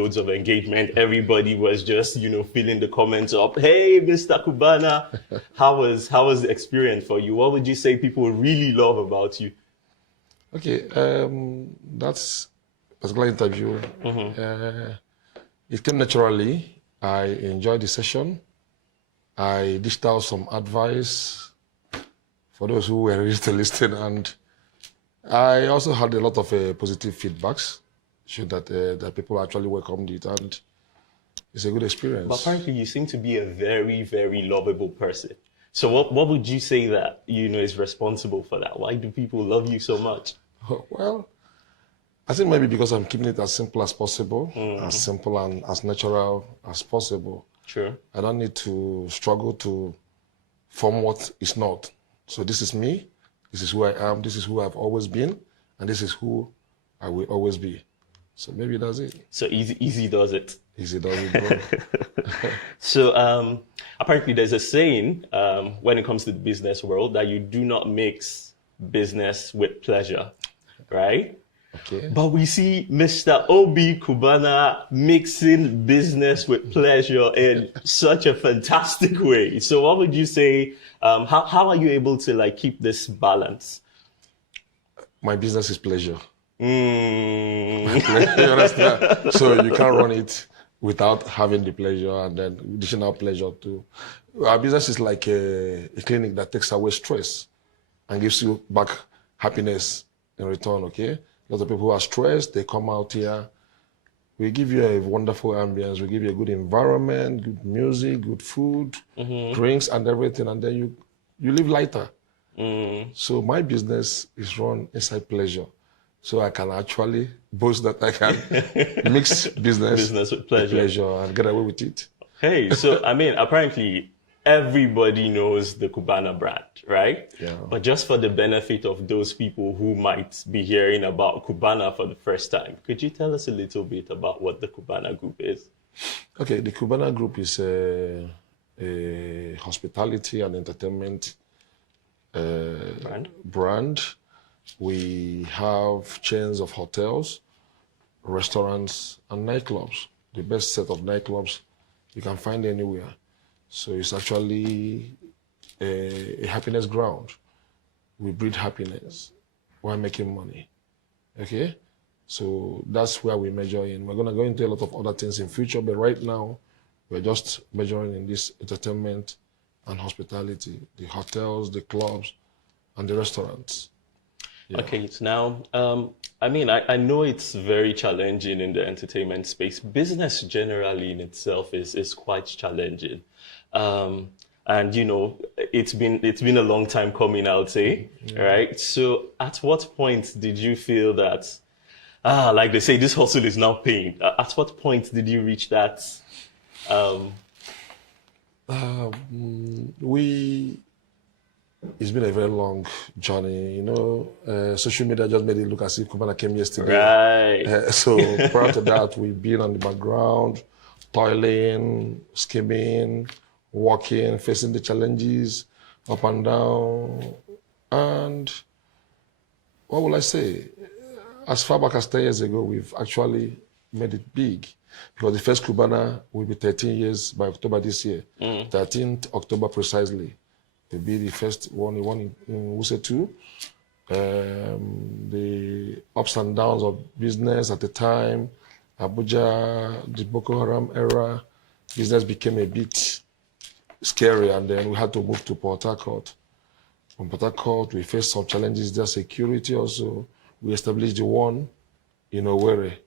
loads of engagement. Everybody was just, filling the comments up. Hey, Mr. Cubana, how was the experience for you? What would you say people really love about you? Okay, that's particular interview. It came naturally. I enjoyed the session. I dished out some advice for those who were ready to listen, and I also had a lot of positive feedbacks, showing that people actually welcomed it, and it's a good experience. But apparently, you seem to be a very, very lovable person. So, what would you say that is responsible for that? Why do people love you so much? Well, I think maybe because I'm keeping it as simple as possible, as simple and as natural as possible. Sure. I don't need to struggle to form what is not. So this is me, this is who I am, this is who I've always been, and this is who I will always be. So maybe that's it. So easy does it. Easy does it, bro. So apparently there's a saying when it comes to the business world that you do not mix business with pleasure, right? Okay. But we see Mr. Obi Cubana mixing business with pleasure in such a fantastic way. So what would you say, how are you able to keep this balance? My business is pleasure. You understand? So you can't run it without having the pleasure and then additional pleasure too. Our business is like a clinic that takes away stress and gives you back happiness in return, okay? A lot of people who are stressed, they come out here. We give you a wonderful ambience. We give you a good environment, good music, good food, drinks, and everything. And then you live lighter. So my business is run inside pleasure. So I can actually boast that I can mix business with pleasure and get away with it. Hey, so I mean, apparently everybody knows the Cubana brand, right? Yeah. But just for the benefit of those people who might be hearing about Cubana for the first time, could you tell us a little bit about what the Cubana Group is? Okay, the Cubana Group is a hospitality and entertainment brand. We have chains of hotels, restaurants, and nightclubs. The best set of nightclubs you can find anywhere. So it's actually a happiness ground. We breed happiness while making money, okay? So that's where we measure in. We're gonna go into a lot of other things in future, but right now, we're just measuring in this entertainment and hospitality, the hotels, the clubs, and the restaurants. Yeah. Okay, so now, I mean, I know it's very challenging in the entertainment space. Business generally in itself is quite challenging. And it's been a long time coming, I would say, right? So at what point did you feel that, like they say, this hustle is now paying? At what point did you reach that? It's been a very long journey, social media just made it look as if Cubana came yesterday. Right. So prior to that, we've been on the background, toiling, scheming, working, facing the challenges, up and down. And what will I say? As far back as 10 years ago, we've actually made it big. Because the first Cubana will be 13 years by October this year. 13th October precisely. Will be the first one, the one in Wuse 2. The ups and downs of business at the time, Abuja, the Boko Haram era, business became a bit scary, and then we had to move to Port Harcourt. From Port Harcourt, we faced some challenges there, security also. We established the one in Owerri.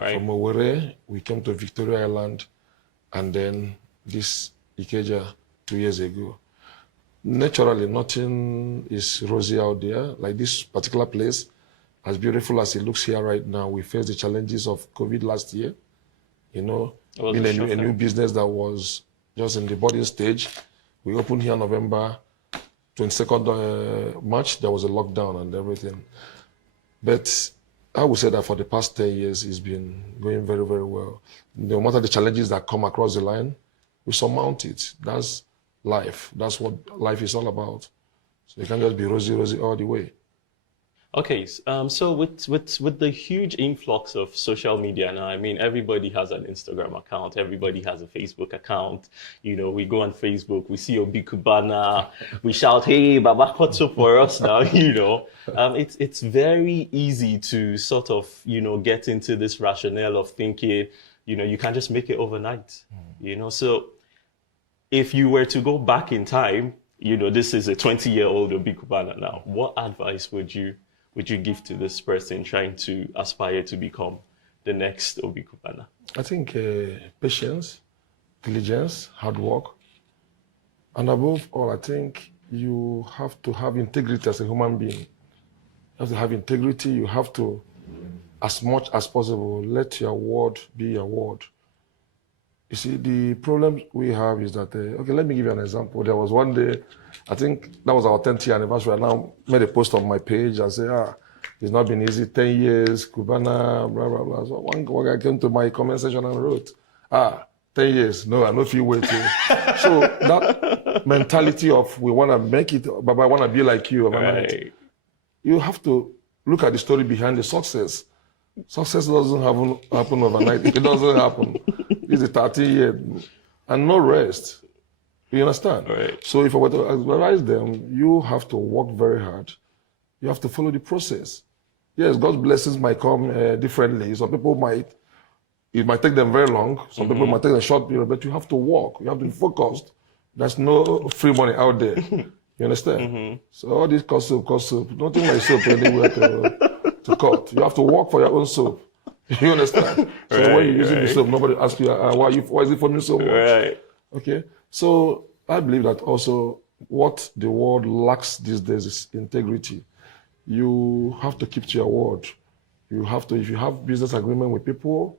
Right. From Owerri, we came to Victoria Island, and then this Ikeja 2 years ago. Naturally, nothing is rosy out there. Like this particular place, as beautiful as it looks here right now, we faced the challenges of COVID last year. Being a new business that was just in the budding stage. We opened here November 22nd March. There was a lockdown and everything. But I would say that for the past 10 years, it's been going very, very well. No matter the challenges that come across the line, we surmount it. That's life. That's what life is all about. So you can't just be rosy all the way. Okay, so with the huge influx of social media now, I mean, everybody has an Instagram account, everybody has a Facebook account. You know, we go on Facebook, we see Obi Cubana, we shout, "Hey, Baba, what's up for us now?" You know, it's very easy to sort of, you know, get into this rationale of thinking, you know, you can't just make it overnight. You know, so if you were to go back in time, you know, this is a 20-year-old Obi Cubana now. What advice would you give to this person trying to aspire to become the next Obi Cubana? I think patience, diligence, hard work, and above all, I think you have to have integrity as a human being. You have to have integrity. You have to, as much as possible, let your word be your word. You see, the problem we have is that, okay, let me give you an example. There was one day, I think that was our 10th year anniversary. I now made a post on my page and say, it's not been easy, 10 years, Cubana, blah, blah, blah. So one guy came to my comment section and wrote, 10 years, no, I no feel wait. So that mentality of we want to make it, but I want to be like you. Right. You have to look at the story behind the success. Success doesn't happen overnight. It doesn't happen. It's a 30-year and no rest. You understand? Right. So if I were to advise them, you have to work very hard. You have to follow the process. Yes, God's blessings might come differently. Some people it might take them very long. Some people might take a short period, but you have to work. You have to be focused. There's no free money out there. You understand? So all this cost soup. Nothing like soap anywhere to cut. You have to work for your own soap. You understand? So when you're using the soap, nobody asks you, why is it for me so much? Right. Okay? So I believe that also what the world lacks these days is integrity. You have to keep to your word. You have to, if you have business agreement with people,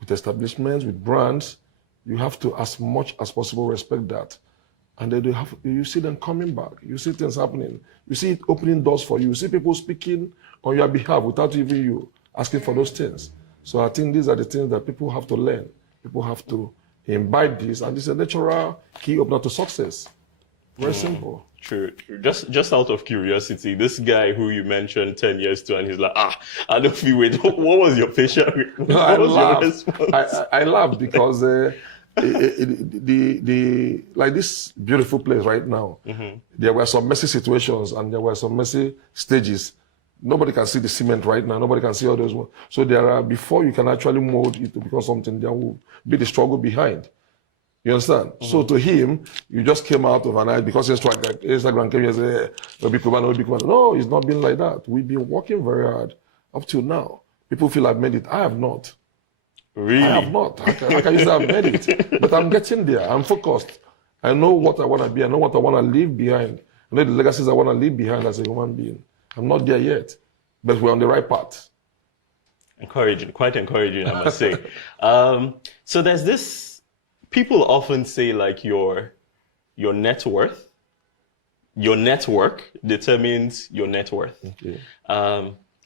with establishments, with brands, you have to, as much as possible, respect that. And then you see them coming back. You see things happening. You see it opening doors for you. You see people speaking on your behalf without even you asking for those things. So I think these are the things that people have to learn. People have to imbibe this, and this is a natural key opener to success. Very simple. True. Just out of curiosity, this guy who you mentioned 10 years to, and he's like, I don't feel it. What was your facial? What was your response? I laugh because like this beautiful place right now, there were some messy situations and there were some messy stages. Nobody can see the cement right now. Nobody can see all those. So there are, before you can actually mold it to become something, there will be the struggle behind. You understand? So to him, you just came out of an eye because Instagram came here and said, Obi Cubana, Obi Cubana. No, it's not been like that. We've been working very hard up till now. People feel I've made it. I have not. Really? I have not. How can you say I've made it? But I'm getting there. I'm focused. I know what I want to be. I know what I want to leave behind. I know the legacies I want to leave behind as a human being. I'm not there yet, but we're on the right path. Encouraging, quite encouraging, I must say. So there's this, people often say like your net worth, your network determines your net worth. Okay.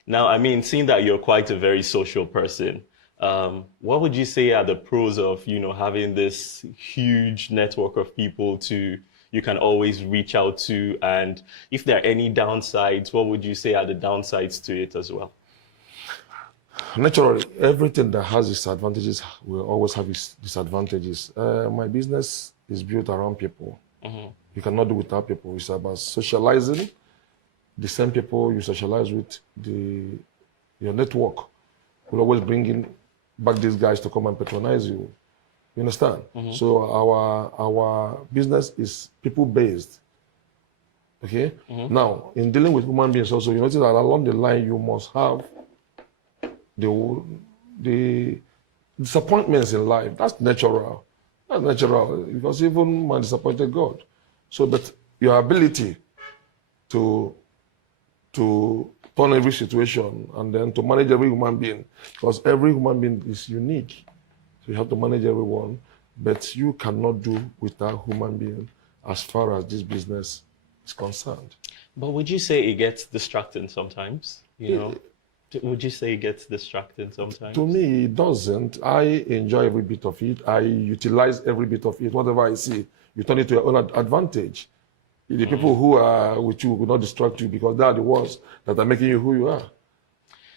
Now, I mean, seeing that you're quite a very social person, what would you say are the pros of, you know, having this huge network of people you can always reach out to? And if there are any downsides, what would you say are the downsides to it as well? Naturally, everything that has its advantages will always have its disadvantages. My business is built around people. You cannot do without people. It's about socializing. The same people you socialize with, your network will always bring in back these guys to come and patronize you. You understand? So our business is people-based. Okay? Now, in dealing with human beings also, you notice that along the line, you must have the disappointments in life. That's natural. That's natural, because even man disappointed God. So, but your ability to turn every situation and then to manage every human being, because every human being is unique. So you have to manage everyone, but you cannot do without human being as far as this business is concerned. But would you say it gets distracting sometimes? You know, would you say it gets distracting sometimes? To me, it doesn't. I enjoy every bit of it. I utilize every bit of it. Whatever I see, you turn it to your own advantage. The people who are with you will not distract you because they are the ones that are making you who you are.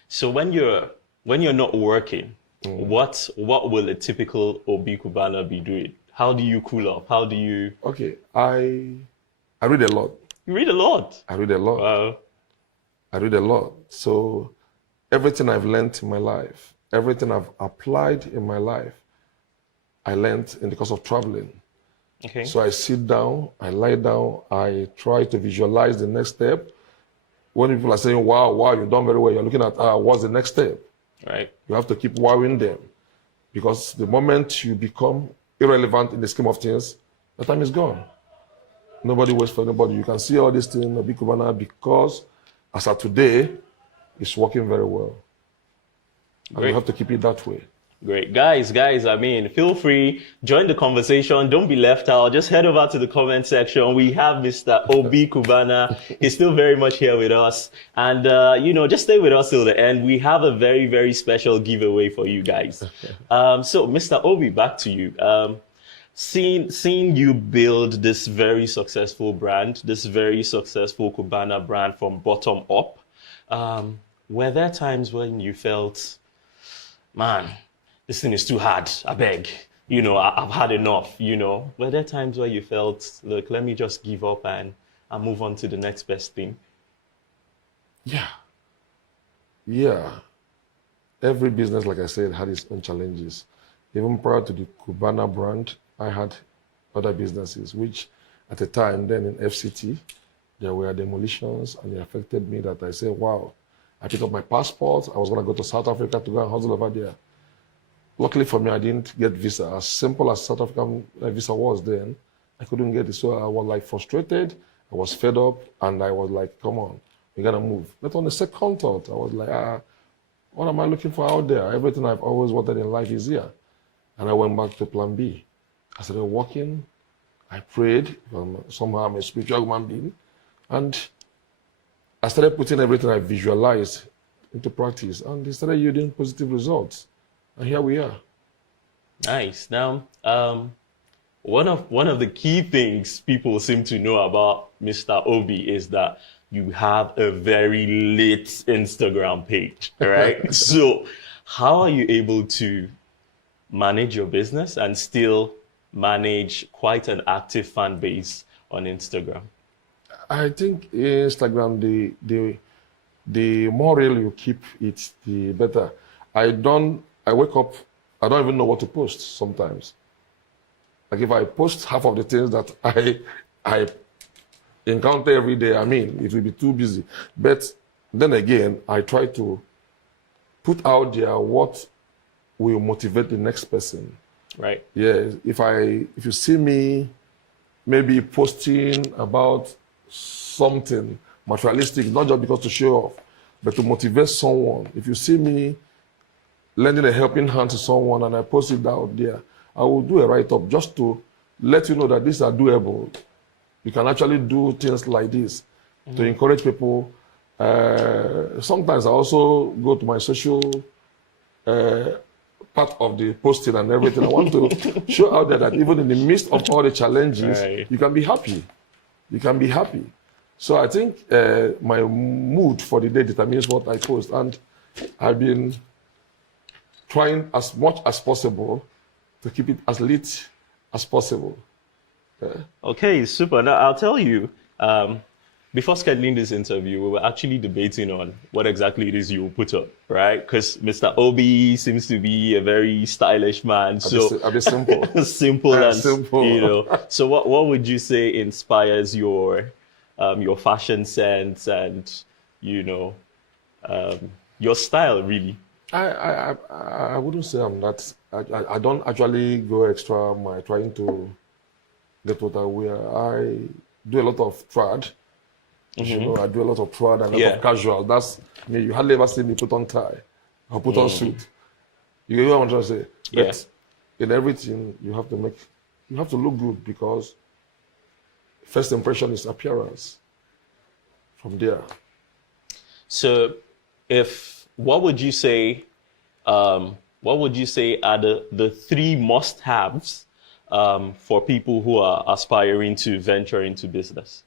So when you're not working, what will a typical Obi Cubana be doing? How do you cool off? How do you? Okay, I read a lot. You read a lot. I read a lot. Wow. I read a lot. So everything I've learned in my life, everything I've applied in my life, I learned in the course of traveling. Okay. So I sit down, I lie down, I try to visualize the next step. When people are saying, wow, you've done very well, you're looking at, what's the next step? Right. You have to keep wowing them. Because the moment you become irrelevant in the scheme of things, the time is gone. Nobody waits for anybody. You can see all this thing in Obi Cubana because as of today, it's working very well. And you have to keep it that way. Great. Guys, I mean, feel free, join the conversation. Don't be left out. Just head over to the comment section. We have Mr. Obi Cubana. He's still very much here with us. And, just stay with us till the end. We have a very, very special giveaway for you guys. So, Mr. Obi, back to you. Seeing you build this very successful brand, this very successful Cubana brand from bottom up, were there times when you felt, man, this thing is too hard, I beg, I've had enough, Were there times where you felt, look, let me just give up and move on to the next best thing? Yeah. Every business, like I said, had its own challenges. Even prior to the Cubana brand, I had other businesses, which at the time then in FCT, there were demolitions and it affected me that I said, wow, I picked up my passport. I was going to go to South Africa to go and hustle over there. Luckily for me, I didn't get visa. As simple as South African visa was then, I couldn't get it. So I was like frustrated. I was fed up and I was like, come on, we got to move. But on the second thought, I was like, what am I looking for out there? Everything I've always wanted in life is here. And I went back to plan B. I started walking. I prayed. Somehow I'm a spiritual human being. And I started putting everything I visualized into practice. And it started yielding positive results. And here we are. Nice. Now, one of the key things people seem to know about Mr. Obi is that you have a very lit Instagram page, right? So how are you able to manage your business and still manage quite an active fan base on Instagram? I think Instagram, the more real you keep it, the better. I wake up, I don't even know what to post sometimes. Like if I post half of the things that I encounter every day, it will be too busy. But then again, I try to put out there what will motivate the next person. Right. Yeah. If you see me maybe posting about something materialistic, not just because to show off, but to motivate someone. If you see me lending a helping hand to someone and I post it out there, I will do a write-up just to let you know that these are doable. You can actually do things like this to encourage people. Sometimes I also go to my social part of the posting and everything. I want to show out there that even in the midst of all the challenges, you can be happy. You can be happy. So I think my mood for the day determines what I post. And I've been trying as much as possible to keep it as lit as possible. Okay, super. Now, I'll tell you, before scheduling this interview, we were actually debating on what exactly it is you will put up, right? Because Mr. Obi seems to be a very stylish man. I'll be simple. simple. So what would you say inspires your fashion sense and, your style, really? I wouldn't say I'm that. I don't actually go extra mile trying to get what I wear. I do a lot of trad. I do a lot of trad and a lot of casual. That's me. You hardly ever see me put on tie or put on suit. You get what I'm trying to say? But in everything, you have to look good because first impression is appearance. From there. So, what would you say are the three must-haves for people who are aspiring to venture into business?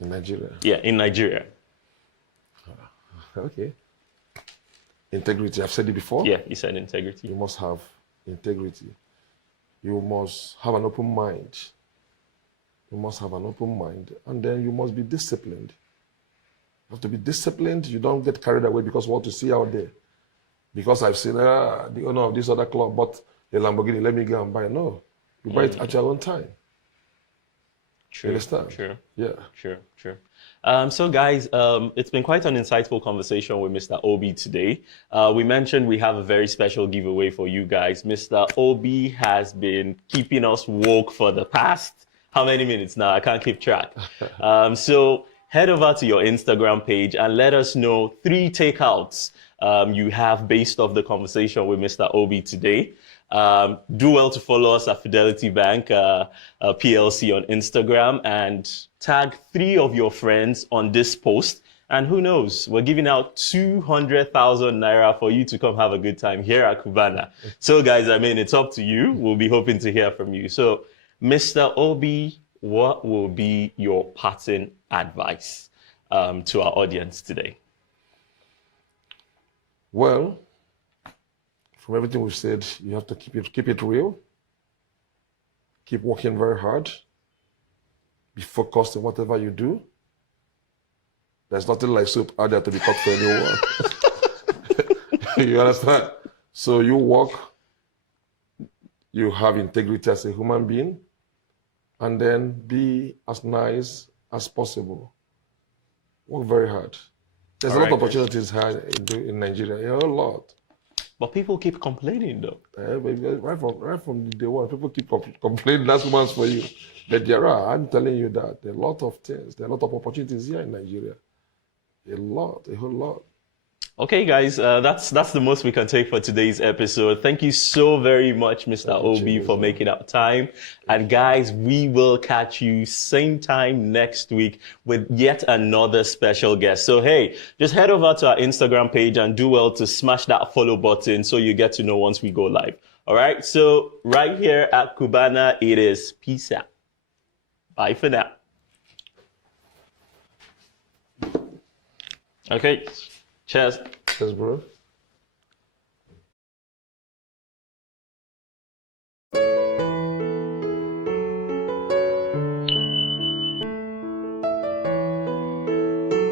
In Nigeria. Yeah, in Nigeria. Okay. Integrity. I've said it before. Yeah, you said integrity. You must have integrity. You must have an open mind. You must have an open mind. And then you must be disciplined. You have to be disciplined. You don't get carried away because what you see out there. Because I've seen the owner of this other club bought a Lamborghini, let me go and buy. No. You buy it at your own time. True. You understand? Sure. Yeah. Sure. So guys, it's been quite an insightful conversation with Mr. Obi today. We mentioned we have a very special giveaway for you guys. Mr. Obi has been keeping us woke for the past, how many minutes now? I can't keep track. So head over to your Instagram page and let us know 3 takeouts you have based off the conversation with Mr. Obi today. Do well to follow us at Fidelity Bank PLC on Instagram and tag 3 of your friends on this post. And who knows, we're giving out 200,000 naira for you to come have a good time here at Cubana. So guys, I mean, it's up to you. We'll be hoping to hear from you. So Mr. Obi, what will be your parting advice to our audience today? Well, from everything we've said, you have to keep it real. Keep working very hard. Be focused on whatever you do. There's nothing like soap out there to be caught for anyone. You understand? So you work, you have integrity as a human being, and then be as nice as possible. Work very hard. There's a lot of opportunities here in Nigeria, a whole lot. But people keep complaining though. Right from day one, people keep complaining, that's once for you. But there are, I'm telling you that, there are a lot of things, there are a lot of opportunities here in Nigeria. A whole lot. Okay, guys, that's the most we can take for today's episode. Thank you so very much, Mr. Obi, for making up time. And guys, we will catch you same time next week with yet another special guest. So hey, just head over to our Instagram page and do well to smash that follow button so you get to know once we go live. All right, so right here at Cubana, it is peace out. Bye for now. Okay. Cheers. Cheers, bro.